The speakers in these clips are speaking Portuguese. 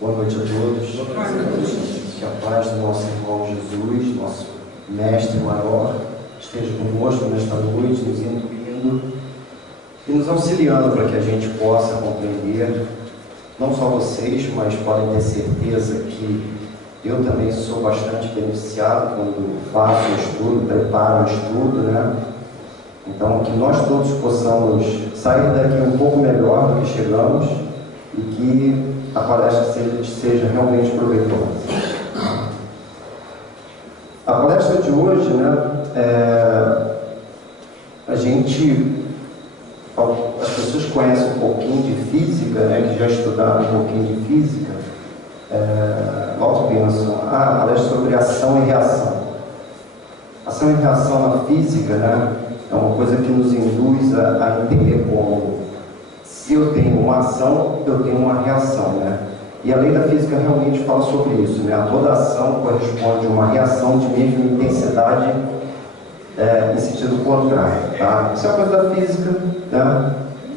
Boa noite a todos. Que a paz do nosso irmão Jesus, nosso mestre maior, esteja conosco nesta noite, nos induzindo e nos auxiliando para que a gente possa compreender, não só vocês, mas podem ter certeza que eu também sou bastante beneficiado quando faço o estudo, preparo o estudo, né? Então, que nós todos possamos sair daqui um pouco melhor do que chegamos e que a palestra seja realmente proveitosa. A palestra de hoje, né, as pessoas conhecem um pouquinho de física, né, que já estudaram um pouquinho de física, logo pensam, a palestra sobre ação e reação. Ação e reação na física, né, é uma coisa que nos induz a entender como se eu tenho uma ação, eu tenho uma reação, né? E a lei da física realmente fala sobre isso, né? A toda ação corresponde a uma reação de mesma intensidade em sentido contrário, tá? Isso é uma coisa da física, né?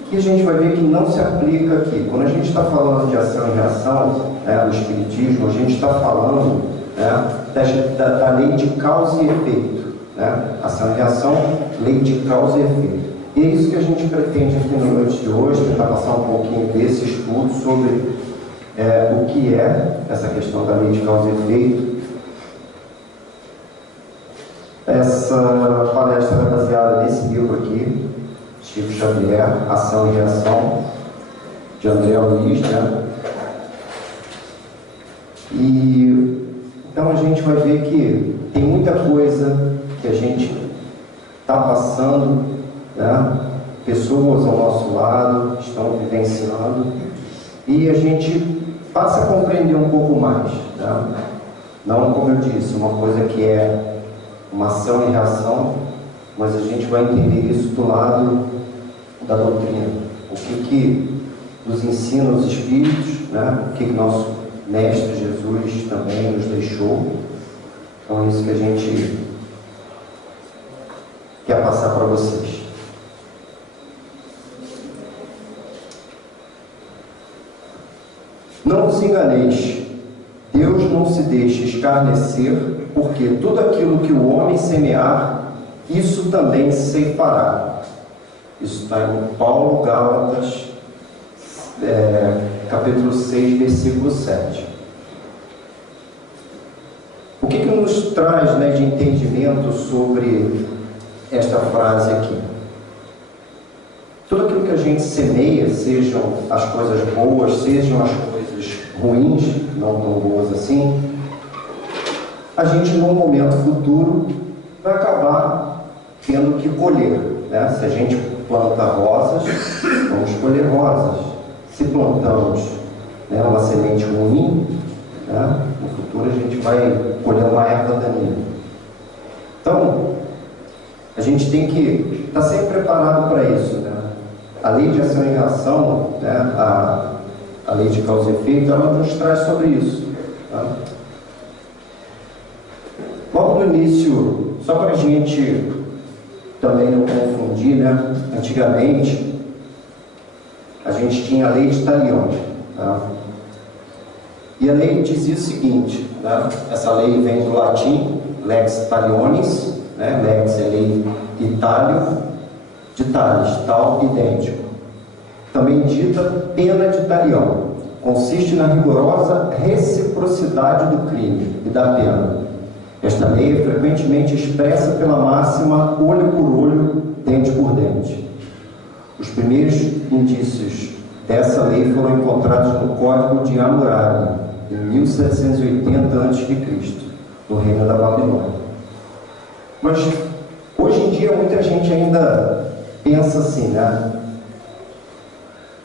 Que a gente vai ver que não se aplica aqui. Quando a gente está falando de ação e reação, né, no espiritismo, a gente está falando, né, da lei de causa e efeito, né? Ação e reação, lei de causa e efeito. E é isso que a gente pretende aqui na noite de hoje, tentar passar um pouquinho desse estudo sobre o que é essa questão da lei de causa e efeito. Essa palestra é baseada nesse livro aqui, Chico Xavier, Ação e Reação, de André Luiz, né? E então a gente vai ver que tem muita coisa que a gente está passando, né? Pessoas ao nosso lado estão vivenciando e a gente passa a compreender um pouco mais, né? Não, como eu disse, uma coisa que é uma ação e reação, mas a gente vai entender isso do lado da doutrina, o que nos ensina os Espíritos, né? O que nosso Mestre Jesus também nos deixou. Então é isso que a gente quer passar para vocês. Não vos enganeis, Deus não se deixa escarnecer, porque tudo aquilo que o homem semear, isso também ceifará. Isso está em Paulo, Gálatas, capítulo 6, versículo 7. O que nos traz, né, de entendimento sobre esta frase aqui? Tudo aquilo que a gente semeia, sejam as coisas boas, sejam as coisas ruins, não tão boas assim, a gente, num momento futuro, vai acabar tendo que colher, né? Se a gente planta rosas, vamos colher rosas. Se plantamos, né, uma semente ruim, né, no futuro a gente vai colher uma erva daninha. Então, a gente tem que estar sempre preparado para isso, né? A lei de ação e reação, né, a lei de causa e efeito, ela nos traz sobre isso, tá? Logo no início, só para a gente também não confundir, né? Antigamente, a gente tinha a lei de Talião, tá? E a lei dizia o seguinte, né? Essa lei vem do latim, lex talionis, né? Lex é lei Italio, de Tales, tal, idêntico. Também dita pena de Talião. Consiste na rigorosa reciprocidade do crime e da pena. Esta lei é frequentemente expressa pela máxima olho por olho, dente por dente. Os primeiros indícios dessa lei foram encontrados no Código de Hammurabi, em 1780 a.C., no reino da Babilônia. Mas hoje em dia muita gente ainda pensa assim, né?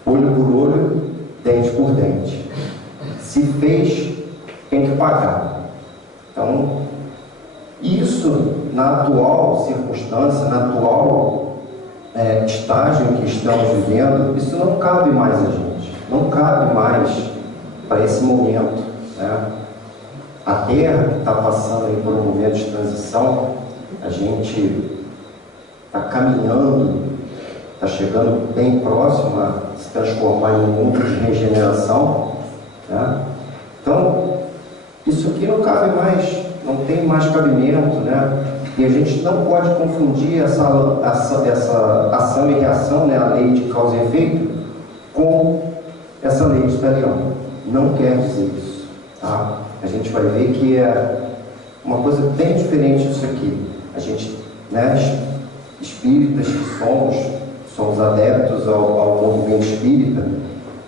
Olho por olho, dente por dente. Se fez, tem que pagar. Então, isso, na atual circunstância, na atual estágio em que estamos vivendo, isso não cabe mais a gente. Não cabe mais para esse momento, né? A Terra que está passando aí por um momento de transição, a gente está caminhando, está chegando bem próximo a se transformar em um mundo de regeneração, né? Então, isso aqui não cabe mais, não tem mais cabimento, né? E a gente não pode confundir essa ação e reação, né, a lei de causa e efeito, com essa lei de Talião. Não quer dizer isso, tá? A gente vai ver que é uma coisa bem diferente disso aqui. A gente, né, espíritas que somos adeptos ao movimento espírita,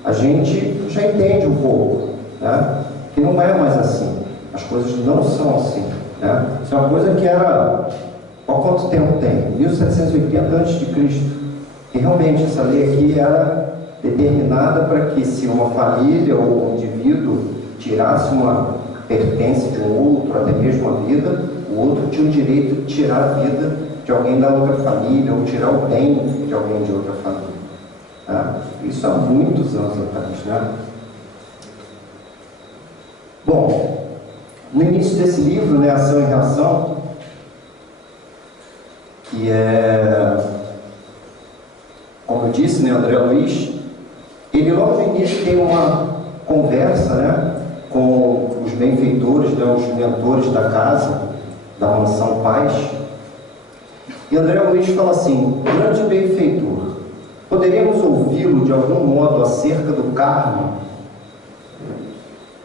a gente já entende um pouco, né, que não é mais assim. As coisas não são assim, né? Isso é uma coisa que era... Há quanto tempo tem? 1780 a.C. E realmente essa lei aqui era determinada para que, se uma família ou um indivíduo tirasse uma pertence de um outro, até mesmo a vida, o outro tinha o direito de tirar a vida de alguém da outra família, ou tirar o bem de alguém de outra família, tá? Isso há muitos anos atrás, né? Bom, no início desse livro, né, Ação e Reação, que é, como eu disse, né, André Luiz, ele logo no início tem uma conversa, né, com os benfeitores, né, os mentores da casa, da Mansão Paz. E André Luiz fala assim: grande benfeitor, poderíamos ouvi-lo de algum modo acerca do karma?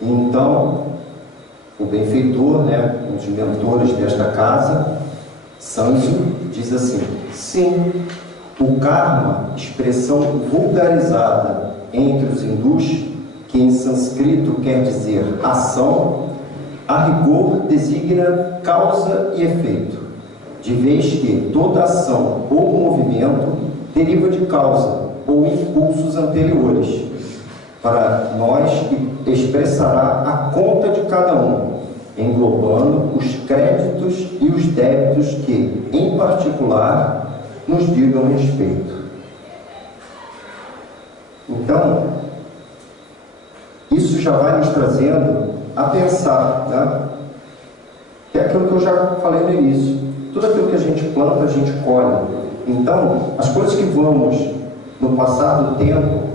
E então, o benfeitor, né, um dos mentores desta casa, Sanzo, diz assim: sim, o karma, expressão vulgarizada entre os hindus, que em sânscrito quer dizer ação, a rigor designa causa e efeito, de vez que toda ação ou movimento deriva de causa ou impulsos anteriores. Para nós, expressará a conta de cada um, englobando os créditos e os débitos que, em particular, nos digam respeito. Então, isso já vai nos trazendo a pensar, né? É aquilo que eu já falei no início. Tudo aquilo que a gente planta, a gente colhe. Então, as coisas que vamos, no passar do tempo,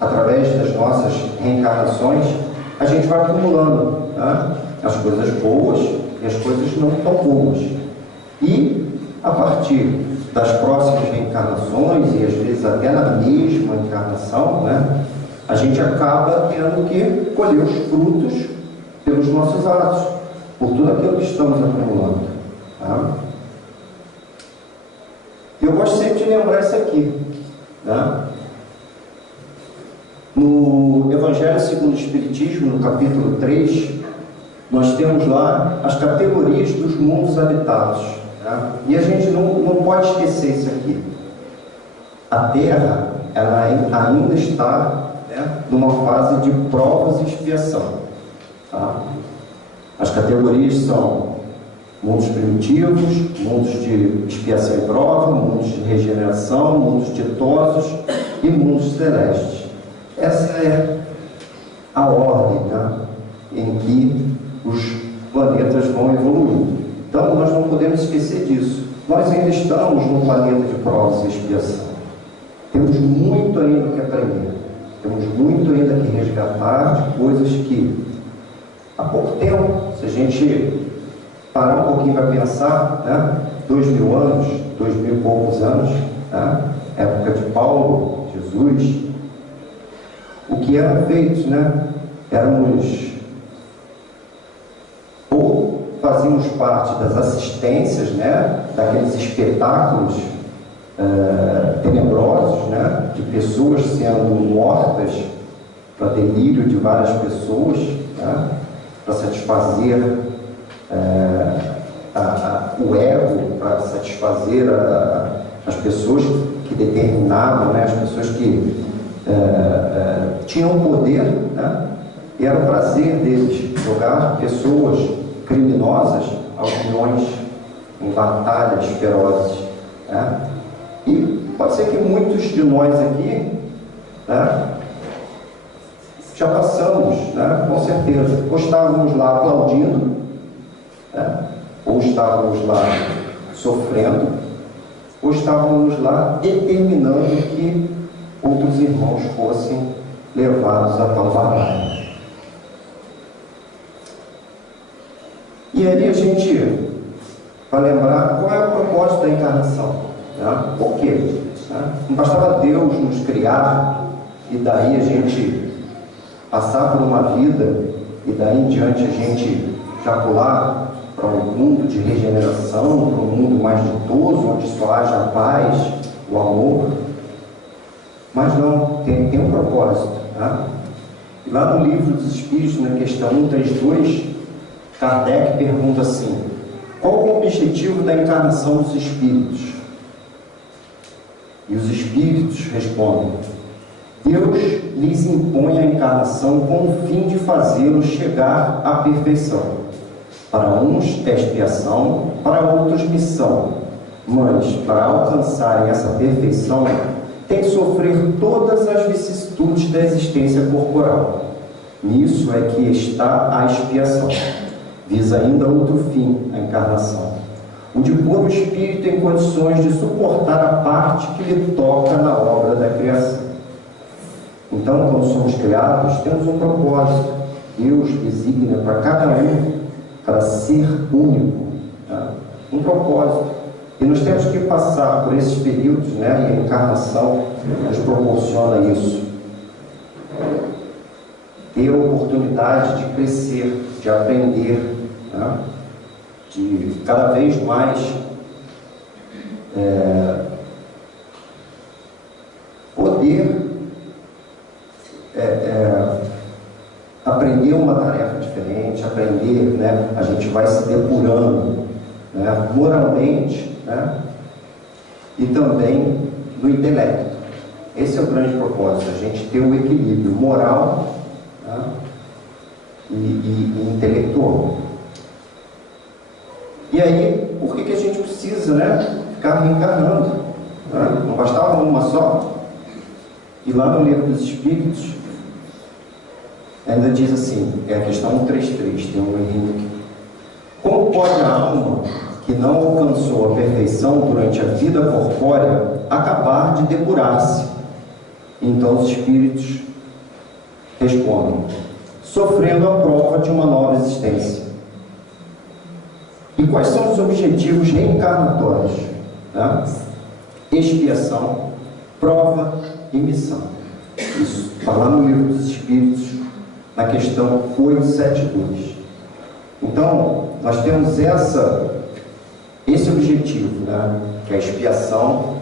através das nossas reencarnações, a gente vai acumulando, né? As coisas boas e as coisas não tão boas. E, a partir das próximas reencarnações, e às vezes até na mesma encarnação, né, a gente acaba tendo que colher os frutos pelos nossos atos, por tudo aquilo que estamos acumulando, tá? Eu gosto sempre de lembrar isso aqui, né? No Evangelho segundo o Espiritismo, no capítulo 3, nós temos lá as categorias dos mundos habitados, tá? E a gente não pode esquecer isso aqui. A Terra, ela ainda está, né, numa fase de provas e expiação, tá? As categorias são mundos primitivos, mundos de expiação e prova, mundos de regeneração, mundos ditosos e mundos celestes. Essa é a ordem, né, em que os planetas vão evoluindo. Então, nós não podemos esquecer disso. Nós ainda estamos num planeta de provas e expiação. Temos muito ainda que aprender. Temos muito ainda que resgatar de coisas que, há pouco tempo, se a gente parar um pouquinho para pensar, né, 2000 anos, 2000 e poucos anos, né, época de Paulo, Jesus, o que eram feitos, né? Éramos, ou fazíamos parte das assistências, né, daqueles espetáculos tenebrosos, né, de pessoas sendo mortas para delírio de várias pessoas, né, para satisfazer o ego, para satisfazer as pessoas que determinavam, né, as pessoas que tinham poder, né? E era o prazer deles jogar pessoas criminosas aos milhões em batalhas ferozes, né? E pode ser que muitos de nós aqui, né, já passamos, né, com certeza, ou estávamos lá aplaudindo, né, ou estávamos lá sofrendo, ou estávamos lá determinando que outros irmãos fossem levados a tal barbárie? E aí a gente vai lembrar qual é o propósito da encarnação, né? Por quê? Não bastava Deus nos criar e daí a gente passar por uma vida e daí em diante a gente já pular para um mundo de regeneração, para um mundo mais ditoso, onde só haja a paz, o amor. Mas não, tem um propósito, né? E lá no Livro dos Espíritos, na questão 132, Kardec pergunta assim: qual o objetivo da encarnação dos espíritos? E os espíritos respondem: Deus lhes impõe a encarnação com o fim de fazê-los chegar à perfeição. Para uns é expiação, para outros missão, mas para alcançarem essa perfeição tem que sofrer todas as vicissitudes da existência corporal. Nisso é que está a expiação. Visa ainda outro fim, a encarnação: o de pôr o espírito em condições de suportar a parte que lhe toca na obra da criação. Então, quando somos criados, temos um propósito. Deus designa para cada um para ser único, tá? Um propósito. E nós temos que passar por esses períodos, né? E a encarnação nos proporciona isso. Ter a oportunidade de crescer, de aprender, né? De cada vez mais poder aprender uma tarefa diferente, aprender, né? A gente vai se depurando, né? Moralmente, né? E também no intelecto. Esse é o grande propósito, a gente ter um equilíbrio moral, né? e intelectual. E aí, por que a gente precisa, né, ficar reencarnando? Né? Não bastava uma só? E lá no Livro dos Espíritos, ainda diz assim, é a questão 133, tem um errinho aqui. Como pode a alma, que não alcançou a perfeição durante a vida corpórea, acabar de depurar-se? Então os Espíritos respondem: sofrendo a prova de uma nova existência. E quais são os objetivos reencarnatórios? Tá? Expiação, prova e missão. Isso está lá no Livro dos Espíritos, na questão 872. Então, nós temos esse objetivo, né? Que é a expiação,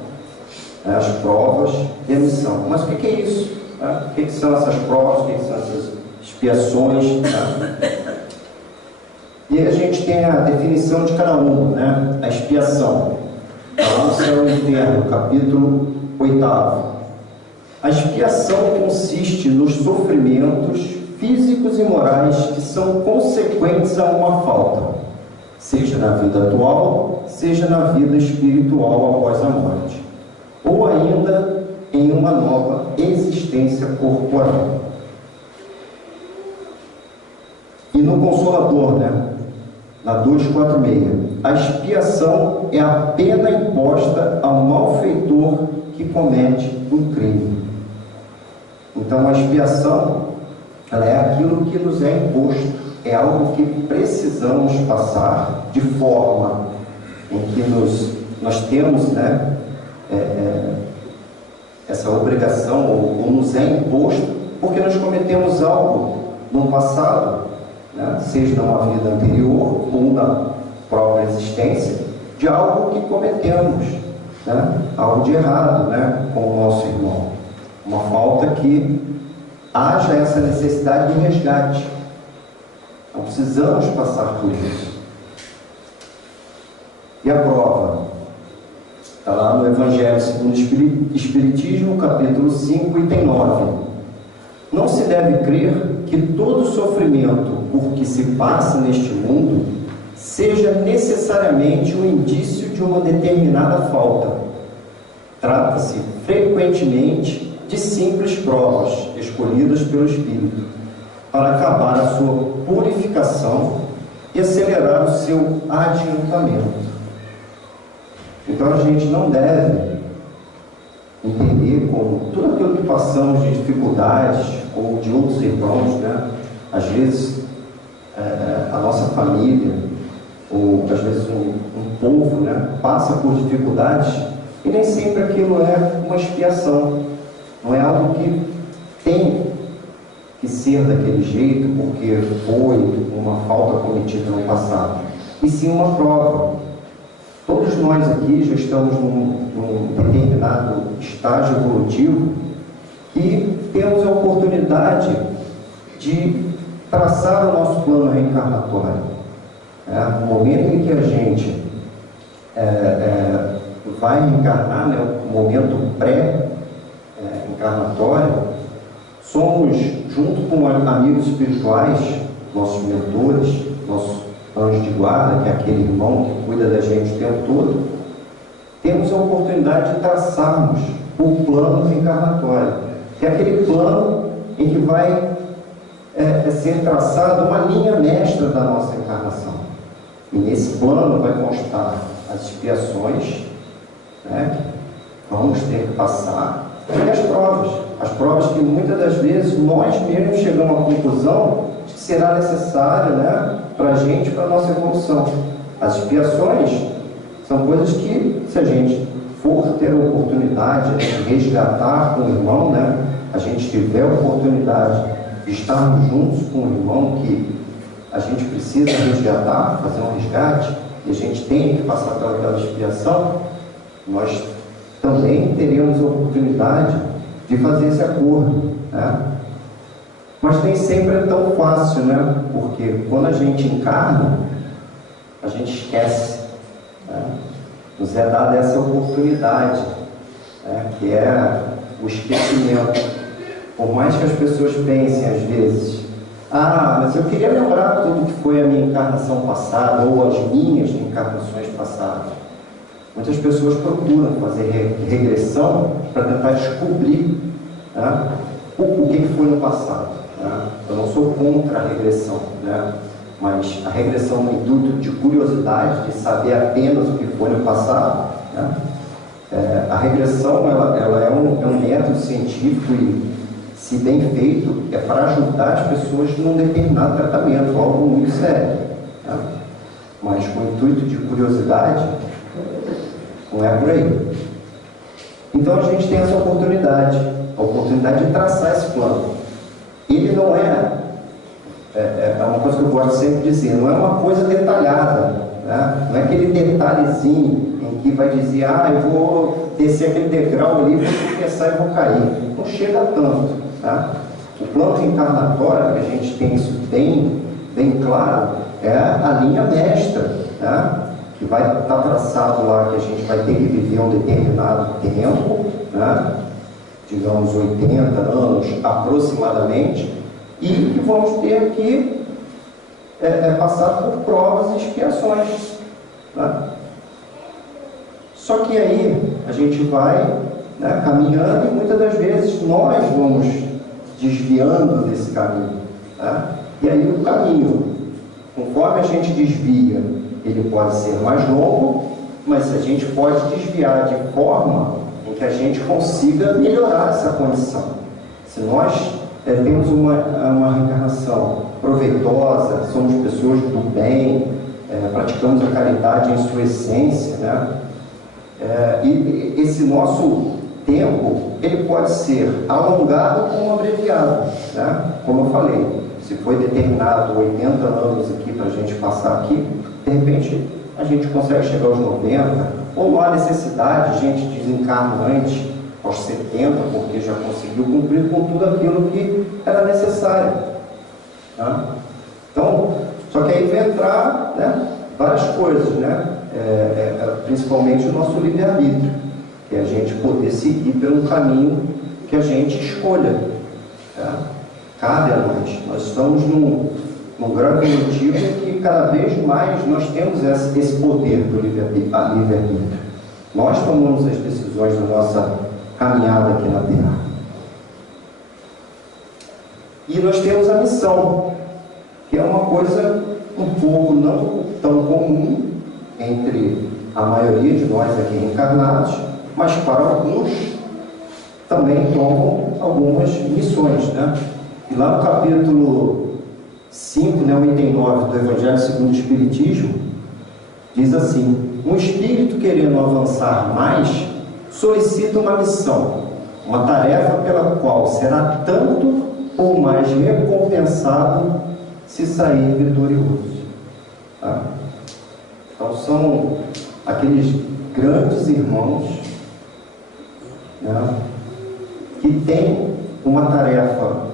né? As provas e a missão. Mas o que é isso? Né? O que são essas provas? O que são essas expiações? Né? E a gente tem a definição de cada uma, né? A expiação. Lá no Céu e Inferno, capítulo 8º. A expiação consiste nos sofrimentos físicos e morais que são consequentes a uma falta, seja na vida atual, seja na vida espiritual após a morte, ou ainda em uma nova existência corporal. E no Consolador, né? Na 246, a expiação é a pena imposta ao malfeitor que comete um crime. Então a expiação, ela é aquilo que nos é imposto, é algo que precisamos passar de forma em que nós temos, né, essa obrigação, ou nos é imposto, porque nós cometemos algo no passado, né, seja numa vida anterior ou na própria existência, de algo que cometemos, né, algo de errado, né, com o nosso irmão. Uma falta que haja essa necessidade de resgate. Então precisamos passar por isso. E a prova está lá no Evangelho segundo o Espiritismo, capítulo 5, item 9. Não se deve crer que todo sofrimento por que se passa neste mundo seja necessariamente um indício de uma determinada falta. Trata-se frequentemente de simples provas escolhidas pelo Espírito para acabar a sua purificação e acelerar o seu adiantamento. Então a gente não deve entender como tudo aquilo que passamos de dificuldades, ou de outros irmãos, né? Às vezes a nossa família, ou às vezes um povo, né? Passa por dificuldades, e nem sempre aquilo é uma expiação, não é algo que tem que ser daquele jeito porque foi uma falta cometida no passado, e sim uma prova. Todos nós aqui já estamos num determinado estágio evolutivo e temos a oportunidade de traçar o nosso plano reencarnatório. No momento em que a gente vai reencarnar, né, o momento pré-encarnatório, somos, junto com amigos espirituais, nossos mentores, nossos anjo de guarda, que é aquele irmão que cuida da gente o tempo todo, temos a oportunidade de traçarmos o plano reencarnatório, que é aquele plano em que vai ser traçada uma linha mestra da nossa encarnação. E nesse plano vai constar as expiações, né, que vamos ter que passar, e as provas que muitas das vezes nós mesmos chegamos à conclusão de que será necessário, né, para a gente, para a nossa evolução. As expiações são coisas que, se a gente for ter a oportunidade de resgatar com o irmão, né, a gente tiver a oportunidade de estarmos juntos com o irmão que a gente precisa resgatar, fazer um resgate, e a gente tem que passar pela expiação, nós também teremos a oportunidade de fazer esse acordo, né? Mas nem sempre é tão fácil, né? Porque quando a gente encarna, a gente esquece, né? Nos é dada essa oportunidade, né? Que é o esquecimento. Por mais que as pessoas pensem às vezes, mas eu queria lembrar tudo que foi a minha encarnação passada, ou as minhas encarnações passadas. Muitas pessoas procuram fazer regressão para tentar descobrir, né, o que foi no passado. Né? Eu não sou contra a regressão, né? Mas a regressão no intuito de curiosidade, de saber apenas o que foi no passado, né? A regressão ela é um método científico e, se bem feito, é para ajudar as pessoas num determinado tratamento, algo muito sério, né? Mas com o intuito de curiosidade, não é por aí. Então a gente tem essa oportunidade, a oportunidade de traçar esse plano. Ele não é uma coisa que eu gosto sempre de dizer, não é uma coisa detalhada, né? Não é aquele detalhezinho em que vai dizer, eu vou descer aquele degrau ali, vou tropeçar e vou cair. Não chega tanto, tá? O plano reencarnatório, que a gente tem isso bem claro, é a linha mestra, tá? Que vai estar traçado lá, que a gente vai ter que viver um determinado tempo, né? Digamos 80 anos aproximadamente, e que vamos ter que passar por provas e expiações, né? Só que aí a gente vai, né, caminhando, e muitas das vezes nós vamos desviando desse caminho, né? E aí o caminho, conforme a gente desvia, ele pode ser mais longo, mas a gente pode desviar de forma em que a gente consiga melhorar essa condição. Se nós temos uma reencarnação proveitosa, somos pessoas do bem, praticamos a caridade em sua essência, né? E esse nosso tempo, ele pode ser alongado ou abreviado, né? Como eu falei, se foi determinado 80 anos aqui para a gente passar aqui, de repente a gente consegue chegar aos 90, ou não há necessidade, a gente desencarna antes, aos 70, porque já conseguiu cumprir com tudo aquilo que era necessário, né? Então, só que aí vai entrar, né, várias coisas, né? Principalmente o nosso livre-arbítrio, que é a gente poder seguir pelo caminho que a gente escolha, tá? Cabe a nós estamos num grau evolutivo em que cada vez mais nós temos esse poder do livre-arbítrio. Nós tomamos as decisões da nossa caminhada aqui na Terra. E nós temos a missão, que é uma coisa um pouco não tão comum entre a maioria de nós aqui reencarnados, mas para alguns também tomam algumas missões, né? E lá no capítulo 5, né, o item 9 do Evangelho segundo o Espiritismo, diz assim: um espírito querendo avançar mais, solicita uma missão, uma tarefa pela qual será tanto ou mais recompensado se sair vitorioso. Tá? Então são aqueles grandes irmãos, né, que têm uma tarefa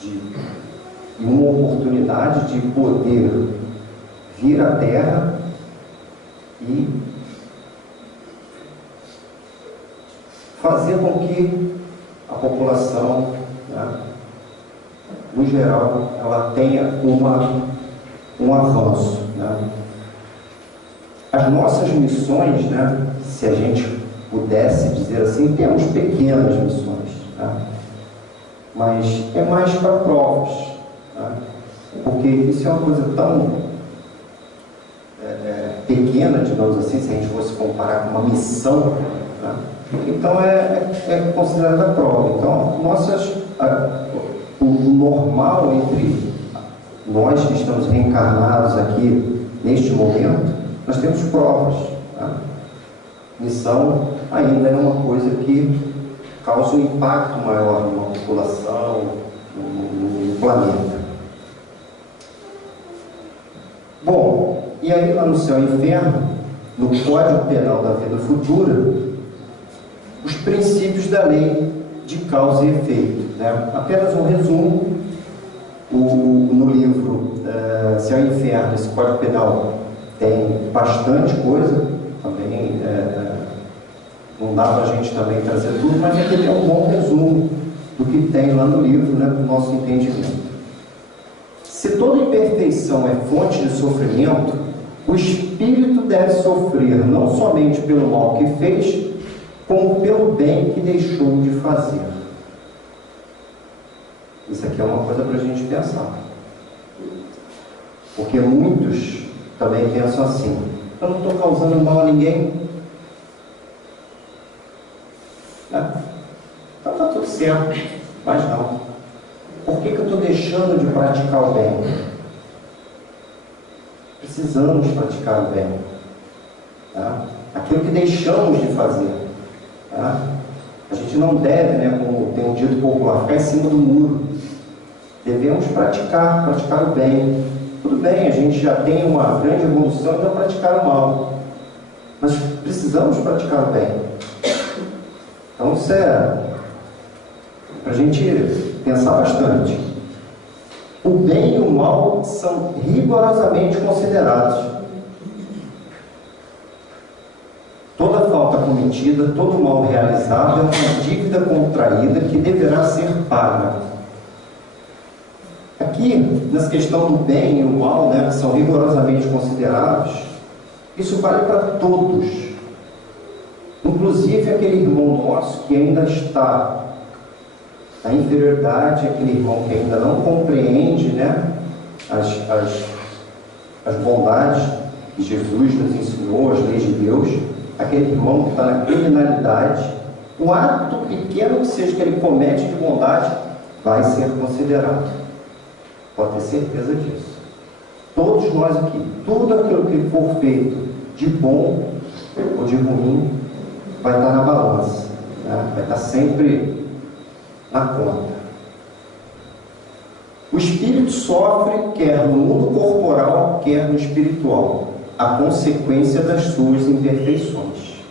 e uma oportunidade de poder vir à Terra e fazer com que a população, né, no geral, ela tenha um avanço, né? As nossas missões, né, se a gente pudesse dizer assim, temos pequenas missões, né? Mas é mais para provas, né? Porque isso é uma coisa tão pequena, digamos assim, se a gente fosse comparar com uma missão, né? Então é considerada prova. Então o normal entre nós que estamos reencarnados aqui neste momento, nós temos provas, né? Missão ainda é uma coisa que causa um impacto maior numa população, no planeta. Bom, e aí lá no céu e inferno, no Código Penal da Vida Futura, os princípios da lei de causa e efeito, né? Apenas um resumo. No livro Céu e Inferno, esse Código Penal tem bastante coisa, também não dá para a gente também trazer tudo, mas aqui tem um bom resumo do que tem lá no livro, né, para o nosso entendimento. Se toda imperfeição é fonte de sofrimento, o espírito deve sofrer não somente pelo mal que fez, como pelo bem que deixou de fazer. Isso aqui é uma coisa para a gente pensar. Porque muitos também pensam assim: eu não estou causando mal a ninguém, então está tudo certo. Mas não. Por que eu estou deixando de praticar o bem? Precisamos praticar o bem. Tá? Aquilo que deixamos de fazer. Tá? A gente não deve, né, como tem um dito popular, ficar em cima do muro. Devemos praticar o bem. Tudo bem, a gente já tem uma grande evolução para praticar o mal, mas precisamos praticar o bem. Então isso é para a gente pensar bastante. O bem e o mal são rigorosamente considerados. Toda falta cometida, todo mal realizado é uma dívida contraída que deverá ser paga. Aqui, nessa questão do bem e o mal, né, que são rigorosamente considerados, isso vale para todos. Inclusive aquele irmão nosso que ainda está na inferioridade, aquele irmão que ainda não compreende, né, as bondades que Jesus nos ensinou, as leis de Deus, aquele irmão que está na criminalidade, o ato pequeno que seja que ele comete de bondade vai ser considerado. Pode ter certeza disso. Todos nós aqui, tudo aquilo que for feito de bom ou de ruim, vai estar na balança, né? Vai estar sempre na conta. O espírito sofre, quer no mundo corporal, quer no espiritual, a consequência das suas imperfeições.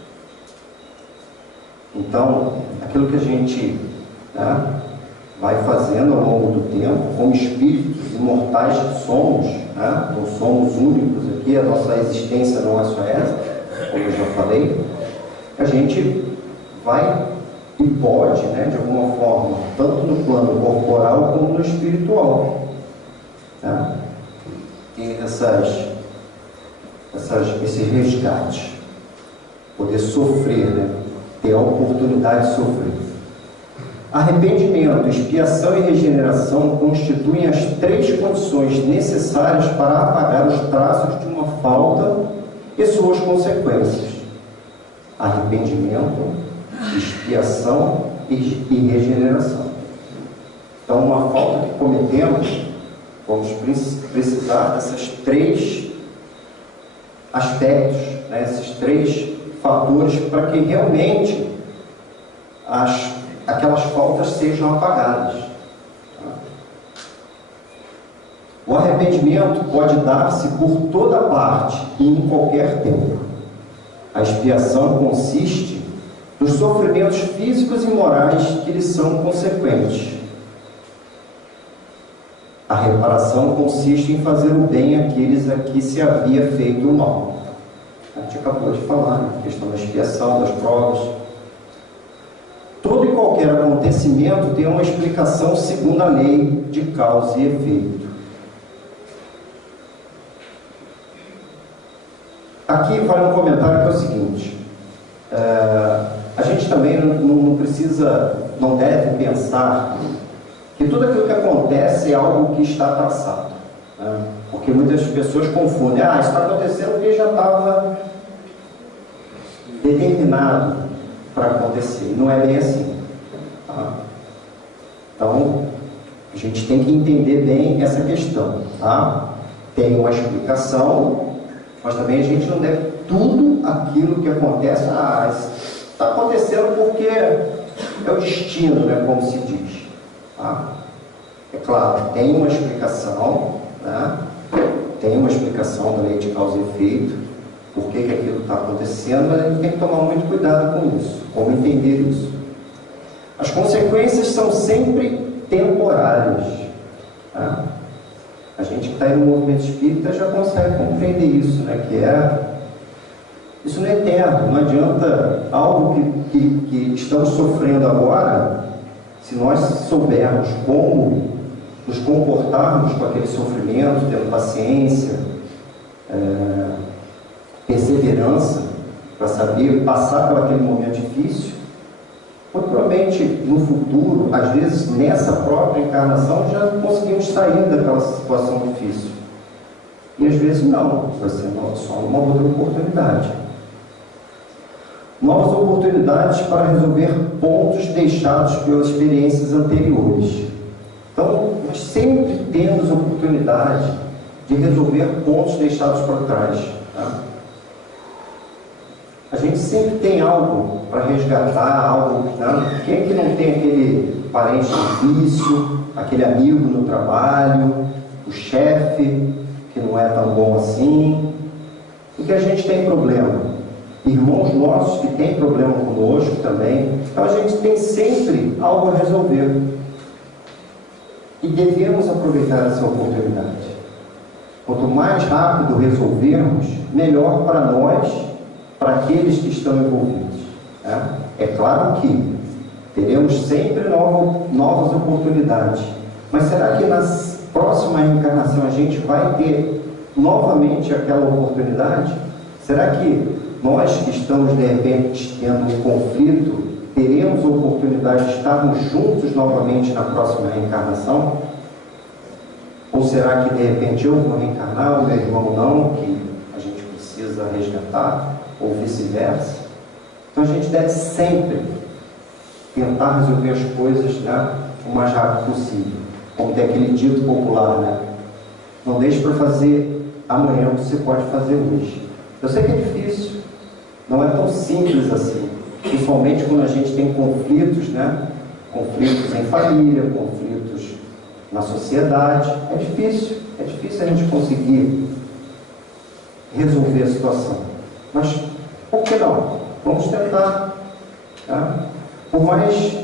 Então, aquilo que a gente, né, vai fazendo ao longo do tempo, como espíritos imortais que somos, né? Não somos únicos aqui, a nossa existência não é só essa, como eu já falei, a gente vai e pode, né, de alguma forma, tanto no plano corporal como no espiritual, né, ter esse resgate, poder sofrer, né, ter a oportunidade de sofrer. Arrependimento, expiação e regeneração constituem as três condições necessárias para apagar os traços de uma falta e suas consequências: arrependimento, expiação e regeneração. Então, uma falta que cometemos, vamos precisar desses três aspectos, né, esses três fatores, para que realmente aquelas faltas sejam apagadas. O arrependimento pode dar-se por toda parte e em qualquer tempo. A expiação consiste nos sofrimentos físicos e morais que lhe são consequentes. A reparação consiste em fazer o bem àqueles a que se havia feito o mal. A gente acabou de falar, né? A questão da expiação, das provas. Todo e qualquer acontecimento tem uma explicação segundo a lei de causa e efeito. Aqui vale um comentário que é o seguinte: a gente também não deve pensar que tudo aquilo que acontece é algo que está traçado, né? Porque muitas pessoas confundem: isso está acontecendo porque já estava determinado para acontecer. Não é bem assim, tá? Então, a gente tem que entender bem essa questão, tá? Tem uma explicação, mas também a gente não deve tudo aquilo que acontece, está acontecendo porque é o destino, né, como se diz. Tá? É claro, tem uma explicação, né? Tem uma explicação da lei de causa e efeito, por que aquilo está acontecendo, mas a gente tem que tomar muito cuidado com isso, como entender isso. As consequências são sempre temporárias. Tá? A gente que está aí no movimento espírita já consegue compreender isso, né? Isso não é eterno. Não adianta algo que estamos sofrendo agora, se nós soubermos como nos comportarmos com aquele sofrimento, tendo paciência, perseverança, para saber passar por aquele momento difícil, muito provavelmente no futuro, às vezes nessa própria encarnação, já conseguimos sair daquela situação difícil. E às vezes não, vai ser só uma outra oportunidade. Novas oportunidades para resolver pontos deixados pelas experiências anteriores. Então, nós sempre temos oportunidade de resolver pontos deixados para trás. Tá? A gente sempre tem algo para resgatar, algo. Né? Quem é que não tem aquele parente difícil, aquele amigo no trabalho, o chefe que não é tão bom assim? E que a gente tem problema. Irmãos nossos que têm problema conosco também. Então a gente tem sempre algo a resolver. E devemos aproveitar essa oportunidade. Quanto mais rápido resolvermos, melhor para nós, para aqueles que estão envolvidos. Né? É claro que teremos sempre novas oportunidades. Mas será que na próxima reencarnação a gente vai ter novamente aquela oportunidade? Será que nós que estamos de repente tendo um conflito, teremos a oportunidade de estarmos juntos novamente na próxima reencarnação? Ou será que de repente eu vou reencarnar, o meu irmão não, que a gente precisa resgatar, ou vice-versa? Então a gente deve sempre tentar resolver as coisas, né, o mais rápido possível. Como tem aquele dito popular, né? Não deixe para fazer amanhã o que você pode fazer hoje. Eu sei que é difícil, não é tão simples assim, principalmente quando a gente tem conflitos, né? Conflitos em família, conflitos na sociedade. É difícil a gente conseguir resolver a situação. Mas por que não? Vamos tentar. Tá? Por mais,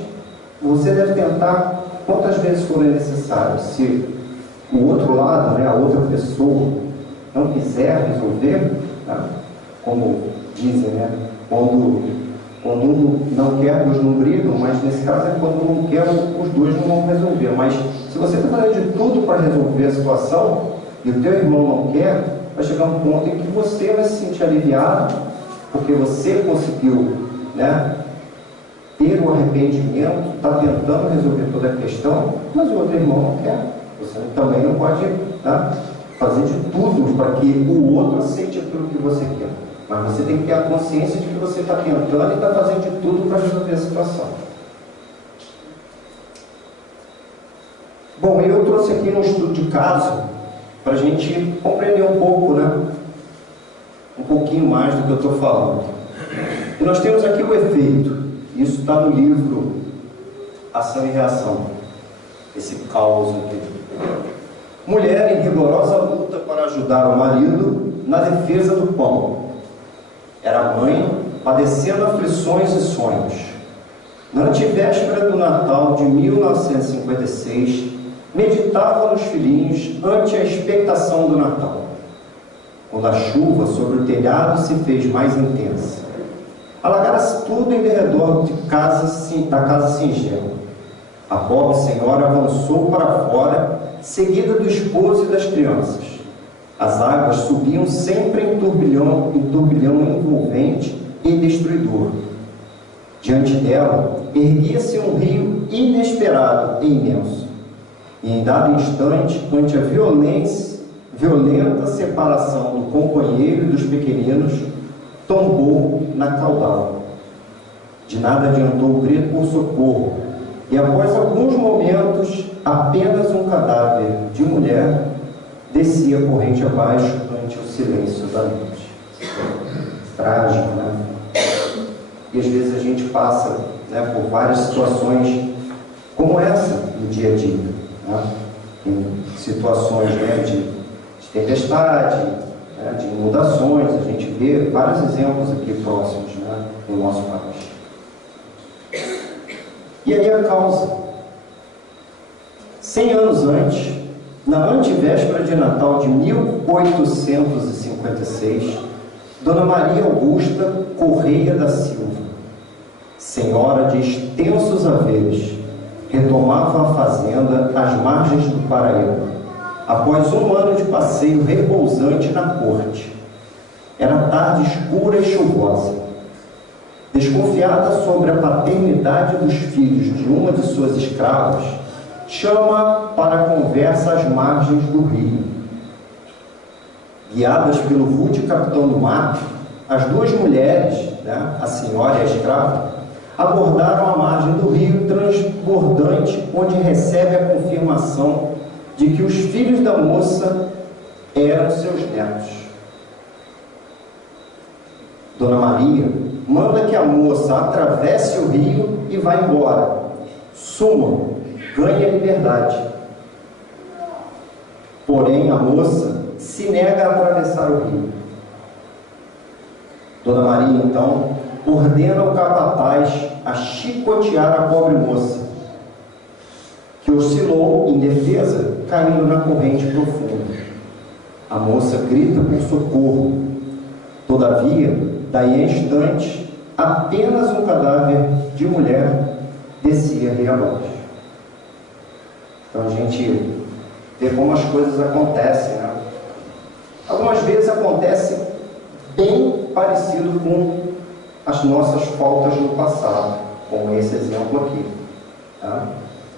você deve tentar quantas vezes forem necessárias. Se o outro lado, né, a outra pessoa, não quiser resolver, tá? Como dizem, né? Quando um não quer, dois não brigam, mas nesse caso é quando um não quer, os dois não vão resolver. Mas se você está fazendo de tudo para resolver a situação e o teu irmão não quer, vai chegar um ponto em que você vai se sentir aliviado, porque você conseguiu, né, ter o arrependimento, está tentando resolver toda a questão, mas o outro irmão não quer. Você também não pode, tá, fazer de tudo para que o outro aceite aquilo que você quer. Mas você tem que ter a consciência de que você está tentando e está fazendo de tudo para resolver a situação. Bom, eu trouxe aqui um estudo de caso para a gente compreender um pouco, né? Um pouquinho mais do que eu estou falando. E nós temos aqui o efeito. Isso está no livro Ação e Reação. Esse caos aqui. Mulher em rigorosa luta para ajudar o marido na defesa do pão. Era mãe, padecendo aflições e sonhos. Na antevéspera do Natal de 1956, meditava nos filhinhos ante a expectação do Natal, quando a chuva sobre o telhado se fez mais intensa. Alagara-se tudo em derredor da casa singela. A pobre senhora avançou para fora, seguida do esposo e das crianças. As águas subiam sempre em turbilhão envolvente e destruidor. Diante dela, erguia-se um rio inesperado e imenso. E em dado instante, ante a violenta separação do companheiro e dos pequeninos, tombou na caudal. De nada adiantou o grito por socorro, e após alguns momentos, apenas um cadáver de mulher descia corrente abaixo ante o silêncio da noite. Trágico, né? E às vezes a gente passa, né, por várias situações como essa no dia a dia, né? Em situações, né, de tempestade, né, de inundações. A gente vê vários exemplos aqui próximos, né, no nosso país. E aí a causa. 100 anos antes, na antevéspera de Natal de 1856, Dona Maria Augusta Correia da Silva, senhora de extensos haveres, retomava a fazenda às margens do Paraíba, após um ano de passeio repousante na corte. Era tarde escura e chuvosa. Desconfiada sobre a paternidade dos filhos de uma de suas escravas, chama para a conversa às margens do rio. Guiadas pelo rude capitão do mar, as duas mulheres, né, a senhora e a escrava, abordaram a margem do rio transbordante, onde recebe a confirmação de que os filhos da moça eram seus netos. Dona Maria manda que a moça atravesse o rio e vá embora. Suma, ganhe a liberdade. Porém, a moça se nega a atravessar o rio. Dona Maria, então, ordena ao capataz a chicotear a pobre moça, que oscilou em defesa, caindo na corrente profunda. A moça grita por socorro. Todavia, daí a instante, apenas um cadáver de mulher descia ali abaixo. Então a gente vê como as coisas acontecem, né? Algumas vezes acontece bem parecido com as nossas faltas no passado, como esse exemplo aqui, tá?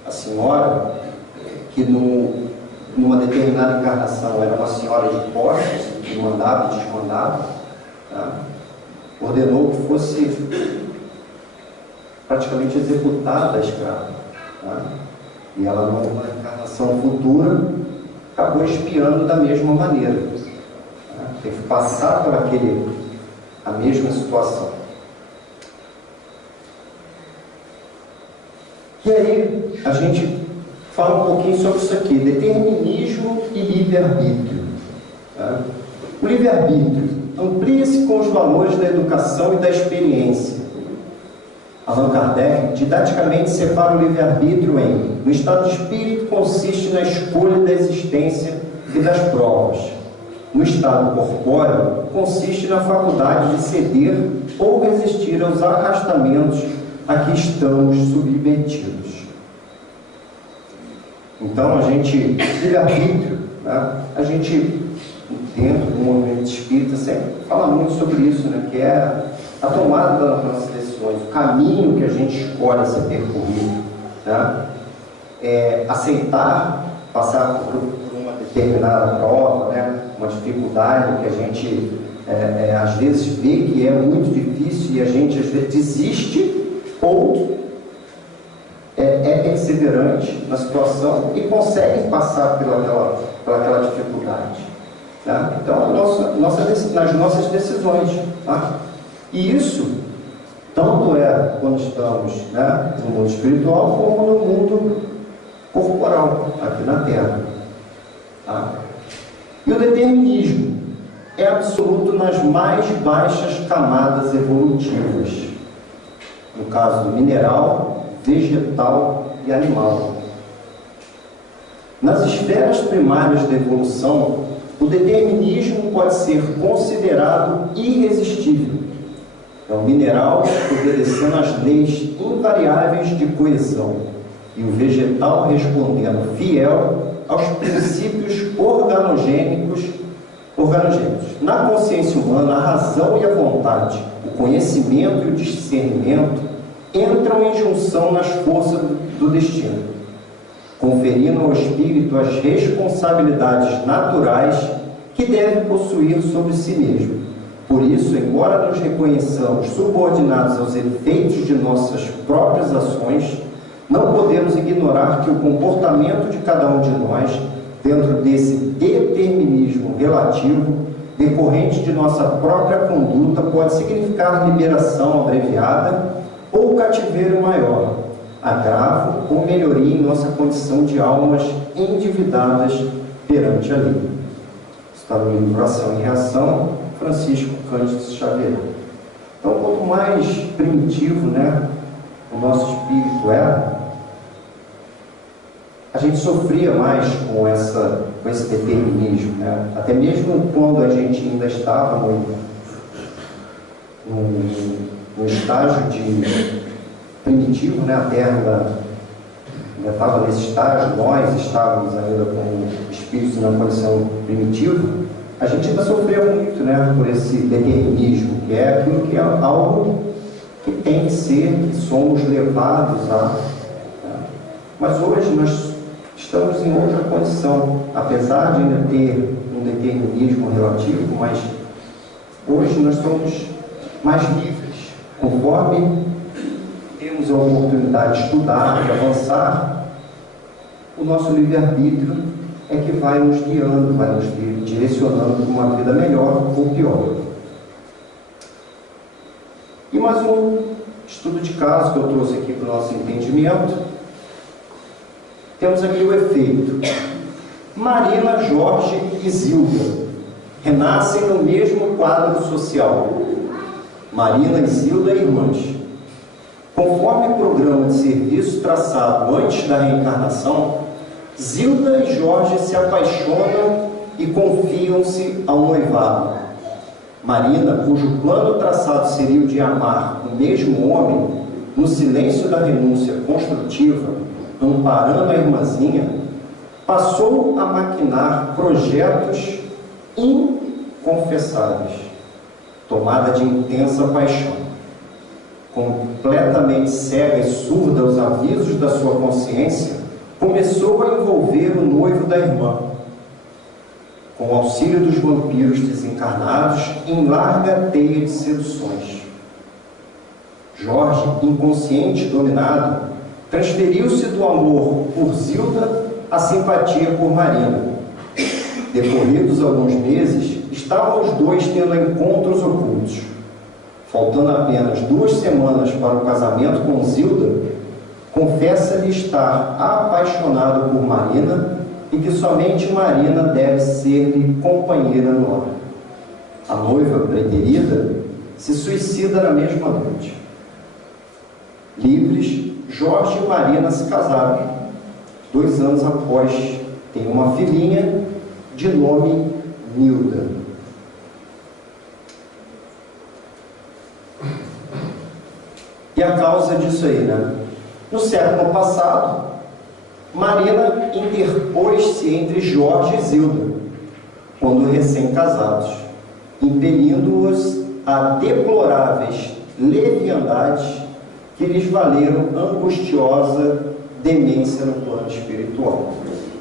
A senhora, que numa determinada encarnação era uma senhora de posses, que mandava e desmandava, tá? Ordenou que fosse praticamente executada a escrava, tá? E ela, numa encarnação futura, acabou expiando da mesma maneira, tá? Teve que passar por a mesma situação. E aí a gente fala um pouquinho sobre isso aqui: determinismo e livre-arbítrio, tá? O livre-arbítrio amplia-se com os valores da educação e da experiência. Allan Kardec didaticamente separa o livre-arbítrio em: no estado de espírito consiste na escolha da existência e das provas. No estado corpóreo consiste na faculdade de ceder ou resistir aos arrastamentos a que estamos submetidos. Então, livre-arbítrio, né? A gente, dentro do movimento espírita, sempre fala muito sobre isso, né? Que é a tomada das nossas decisões, o caminho que a gente escolhe a ser percorrido, né? Aceitar passar por uma determinada determinada prova, né? Uma dificuldade que a gente às vezes vê que é muito difícil e a gente às vezes desiste ou é perseverante na situação e consegue passar pelaquela dificuldade. Tá? Então, nas nossas decisões. Tá? E isso, tanto quando estamos, né, no mundo espiritual, como no mundo corporal, aqui na Terra. Tá? E o determinismo é absoluto nas mais baixas camadas evolutivas. No caso do mineral, vegetal e animal. Nas esferas primárias da evolução, o determinismo pode ser considerado irresistível. É o mineral obedecendo às leis invariáveis de coesão e o vegetal respondendo fiel aos princípios organogênicos. Na consciência humana, a razão e a vontade, o conhecimento e o discernimento entram em junção nas forças do destino, conferindo ao espírito as responsabilidades naturais que deve possuir sobre si mesmo. Por isso, embora nos reconheçamos subordinados aos efeitos de nossas próprias ações, não podemos ignorar que o comportamento de cada um de nós, dentro desse determinismo relativo, decorrente de nossa própria conduta, pode significar liberação abreviada ou cativeiro maior, agravo ou melhoria em nossa condição de almas endividadas perante a lei. Está no livro Ação e Reação, Francisco Cândido Xavier. Então, quanto mais primitivo, né, o nosso espírito era, a gente sofria mais com esse determinismo, né? Até mesmo quando a gente ainda estava no estágio de primitivo, né? A Terra ainda estava nesse estágio, nós estávamos ainda como espíritos na condição primitiva, a gente ainda sofria muito, né? Por esse determinismo, que é aquilo que é algo que tem que ser, que somos levados a... Mas hoje nós estamos em outra condição, apesar de ainda ter um determinismo relativo, mas hoje nós somos mais livres, conforme temos a oportunidade de estudar, de avançar, o nosso livre-arbítrio é que vai nos guiando, vai nos direcionando para uma vida melhor ou pior. E mais um estudo de caso que eu trouxe aqui para o nosso entendimento. Temos aqui o efeito. Marina, Jorge e Zilda renascem no mesmo quadro social. Marina e Zilda, irmãs. Conforme o programa de serviço traçado antes da reencarnação, Zilda e Jorge se apaixonam e confiam-se ao noivado. Marina, cujo plano traçado seria o de amar o mesmo homem, no silêncio da renúncia construtiva, amparando a irmãzinha, passou a maquinar projetos inconfessáveis, tomada de intensa paixão. Completamente cega e surda aos avisos da sua consciência, começou a envolver o noivo da irmã, com o auxílio dos vampiros desencarnados, em larga teia de seduções. Jorge, inconsciente e dominado, transferiu-se do amor por Zilda à simpatia por Marina. Decorridos alguns meses, estavam os dois tendo encontros ocultos. Faltando apenas 2 semanas para o casamento com Zilda, confessa-lhe estar apaixonado por Marina e que somente Marina deve ser-lhe companheira no lar. A noiva preterida se suicida na mesma noite. Livres, Jorge e Marina se casaram. 2 anos após, tem uma filhinha de nome Nilda. E a causa disso aí, né? No século passado, Marina interpôs-se entre Jorge e Zilda, quando recém-casados, impelindo-os a deploráveis leviandades que lhes valeram angustiosa demência no plano espiritual.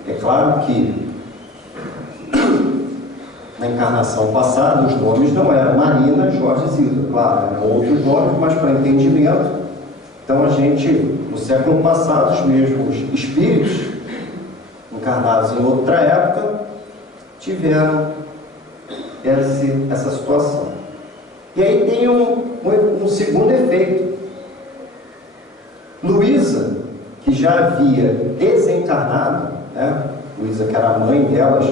É claro que Na encarnação passada, os nomes não eram Marina, Jorge e Zilda, claro, eram outros nomes, mas para entendimento. Então a gente, no século passado, os mesmos espíritos, encarnados em outra época, tiveram essa situação. E aí tem um segundo efeito. Luísa, que já havia desencarnado, né? Luísa, que era a mãe delas,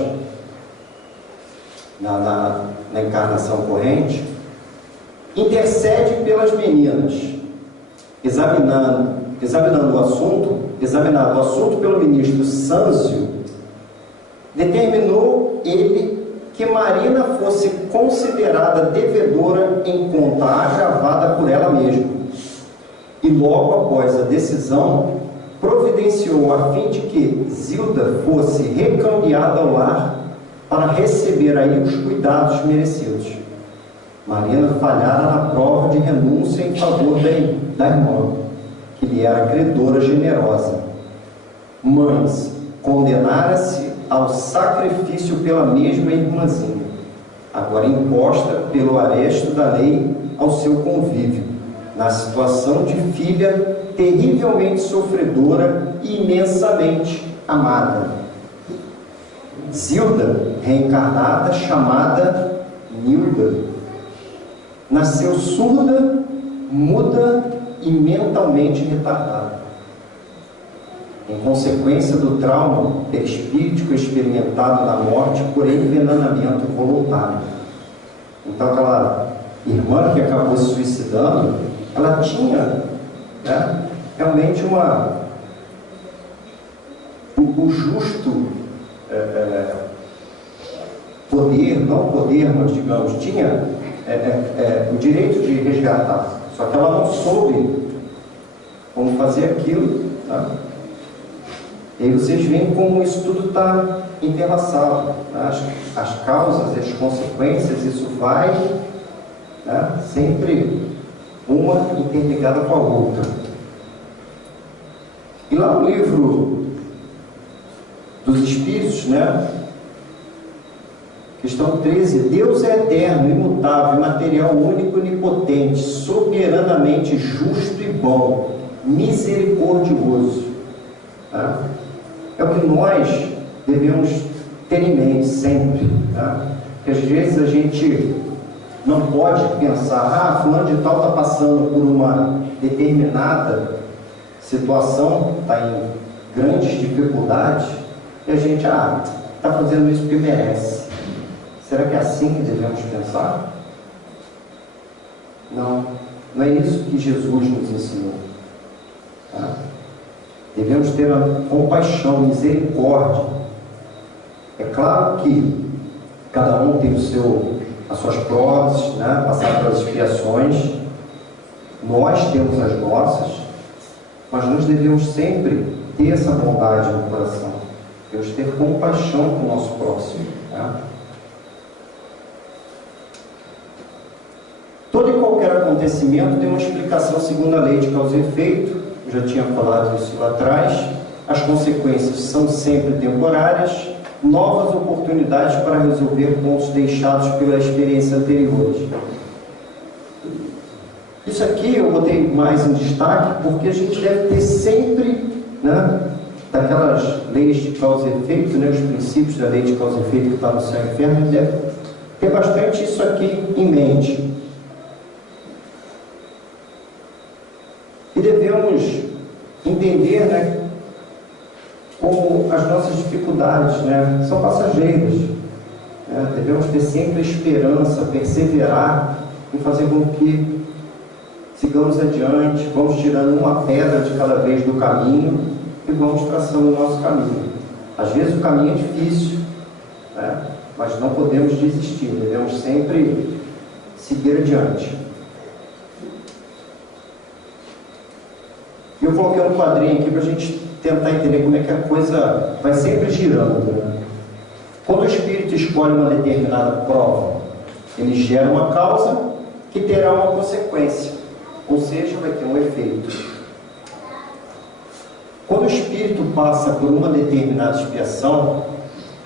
na encarnação corrente, intercede pelas meninas, examinado o assunto pelo ministro Sâncio, determinou ele que Marina fosse considerada devedora em conta agravada por ela mesma, e logo após a decisão providenciou a fim de que Zilda fosse recambiada ao lar para receber aí os cuidados merecidos. Marina falhara na prova de renúncia em favor da irmã, que lhe era credora generosa, mas condenara-se ao sacrifício pela mesma irmãzinha, agora imposta pelo aresto da lei ao seu convívio, na situação de filha terrivelmente sofredora e imensamente amada. Zilda, reencarnada, chamada Nilda, nasceu surda, muda e mentalmente retardada, em consequência do trauma perispíritico experimentado na morte por envenenamento voluntário. Então, aquela irmã que acabou se suicidando, ela tinha, né, realmente o justo poder, não poder, mas digamos, tinha o direito de resgatar, só que ela não soube como fazer aquilo, tá? E aí vocês veem como isso tudo está interlaçado, né? As causas e as consequências, isso vai, né, sempre uma interligada com a outra. E lá no livro dos Espíritos, né, questão 13, Deus é eterno, imutável, imaterial, único, onipotente, soberanamente justo e bom, misericordioso. Tá? É o que nós devemos ter em mente sempre. Tá? Porque às vezes a gente não pode pensar, fulano de tal está passando por uma determinada situação, está em grandes dificuldades, e a gente, está fazendo isso porque merece. Será que é assim que devemos pensar? Não, não é isso que Jesus nos ensinou. Tá? Devemos ter a compaixão, misericórdia. É claro que cada um tem as suas provas, né? Passar pelas expiações. Nós temos as nossas, mas nós devemos sempre ter essa bondade no coração. Devemos ter compaixão com o nosso próximo. Tá? Todo e qualquer acontecimento tem uma explicação segundo a lei de causa e efeito. Eu já tinha falado isso lá atrás. As consequências são sempre temporárias, novas oportunidades para resolver pontos deixados pela experiência anterior. Isso aqui eu botei mais em destaque porque a gente deve ter sempre, né, daquelas leis de causa e efeito, né, os princípios da lei de causa e efeito que está no céu e inferno, a gente deve ter bastante isso aqui em mente. E devemos entender, né, como as nossas dificuldades, né, são passageiras. Né? Devemos ter sempre esperança, perseverar em fazer com que sigamos adiante, vamos tirando uma pedra de cada vez do caminho e vamos traçando o nosso caminho. Às vezes o caminho é difícil, né, mas não podemos desistir, devemos sempre seguir adiante. Eu coloquei um quadrinho aqui para a gente tentar entender como é que a coisa vai sempre girando. Né? Quando o espírito escolhe uma determinada prova, ele gera uma causa que terá uma consequência, ou seja, vai ter um efeito. Quando o espírito passa por uma determinada expiação,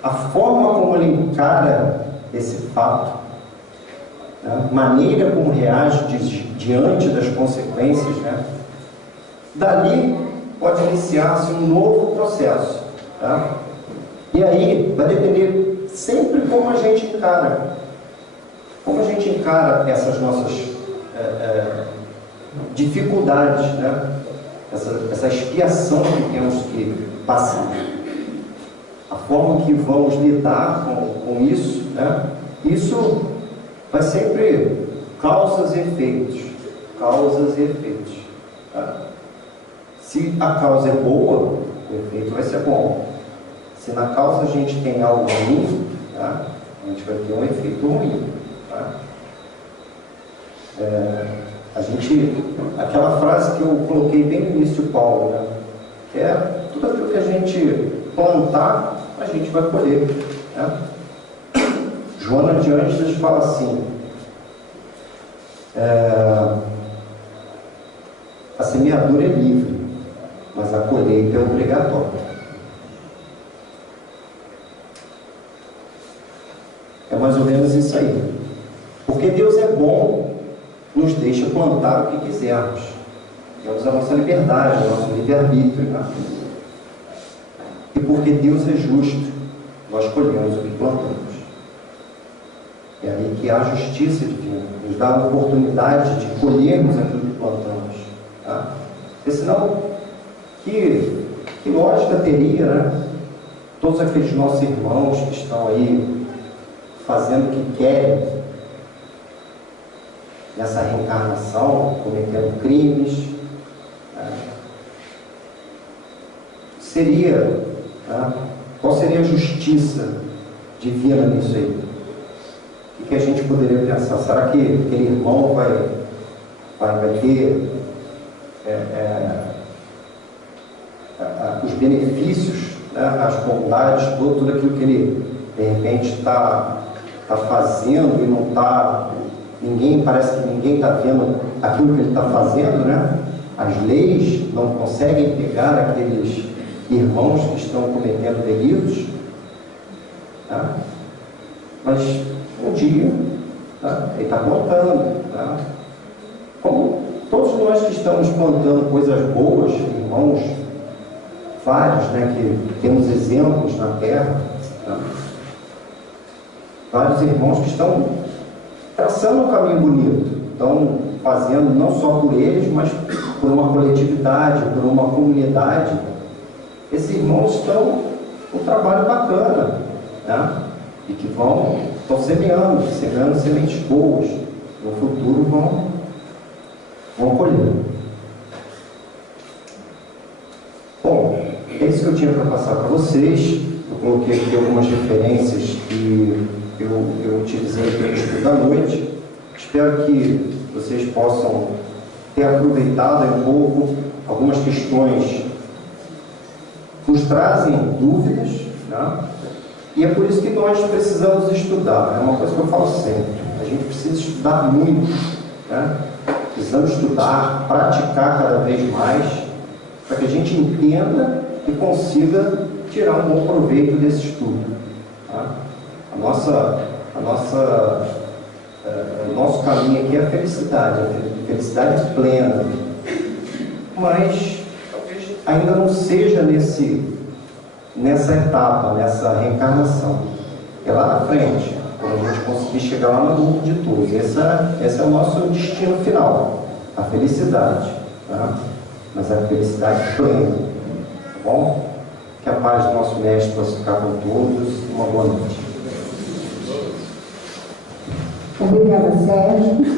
a forma como ele encara esse fato, né? Maneira como reage diante das consequências, né? Dali pode iniciar-se um novo processo, tá? E aí vai depender sempre como a gente encara. Como a gente encara essas nossas dificuldades, né? Essa expiação que temos que passar. A forma que vamos lidar com isso, né? Isso vai sempre causas e efeitos. Causas e efeitos. Tá? Se a causa é boa, o efeito vai ser bom. Se na causa a gente tem algo ruim, tá? A gente vai ter um efeito ruim. Tá? Aquela frase que eu coloquei bem no início de Paulo, né? Que é tudo aquilo que a gente plantar, a gente vai colher. Né? Joana de Ângeles fala assim: a semeadura é livre, mas a colheita é obrigatória. É mais ou menos isso aí. Porque Deus é bom, nos deixa plantar o que quisermos. Temos a nossa liberdade, o nosso livre-arbítrio. Né? E porque Deus é justo, nós colhemos o que plantamos. É aí que há justiça divina, nos dá a oportunidade de colhermos aquilo que plantamos. Tá? Porque senão, que lógica teria, né? Todos aqueles nossos irmãos que estão aí fazendo o que querem nessa reencarnação, cometendo crimes, né? Qual seria a justiça divina nisso aí? O que a gente poderia pensar? Será que aquele irmão vai ter os benefícios, né? As bondades, tudo aquilo que ele de repente está fazendo e não está... Parece que ninguém está vendo aquilo que ele está fazendo, né? As leis não conseguem pegar aqueles irmãos que estão cometendo delitos, tá? Mas um dia, tá? Ele está plantando, tá? Como todos nós que estamos plantando coisas boas, irmãos, vários, né? Que temos exemplos na terra, tá? Vários irmãos que estão traçando um caminho bonito, estão fazendo não só por eles, mas por uma coletividade, por uma comunidade. Esses irmãos estão com um trabalho bacana, né? E que estão semeando sementes boas. No futuro vão colher. Bom, é isso que eu tinha para passar para vocês. Eu coloquei aqui algumas referências que eu utilizei para o estudo da noite. Espero que vocês possam ter aproveitado um pouco. Algumas questões nos trazem dúvidas, né? E é por isso que nós precisamos estudar. É uma coisa que eu falo sempre: a gente precisa estudar muito, né? Precisamos estudar, praticar cada vez mais, para que a gente entenda e consiga tirar um bom proveito desse estudo. Tá? O nosso caminho aqui é a felicidade plena, mas talvez ainda não seja nessa etapa, nessa reencarnação. É lá na frente, quando a gente conseguir chegar lá no grupo de todos. Esse é o nosso destino final, a felicidade, tá? Mas a felicidade plena, tá bom? Que a paz do nosso Mestre possa ficar com todos. Uma boa noite. Obrigada, Sérgio.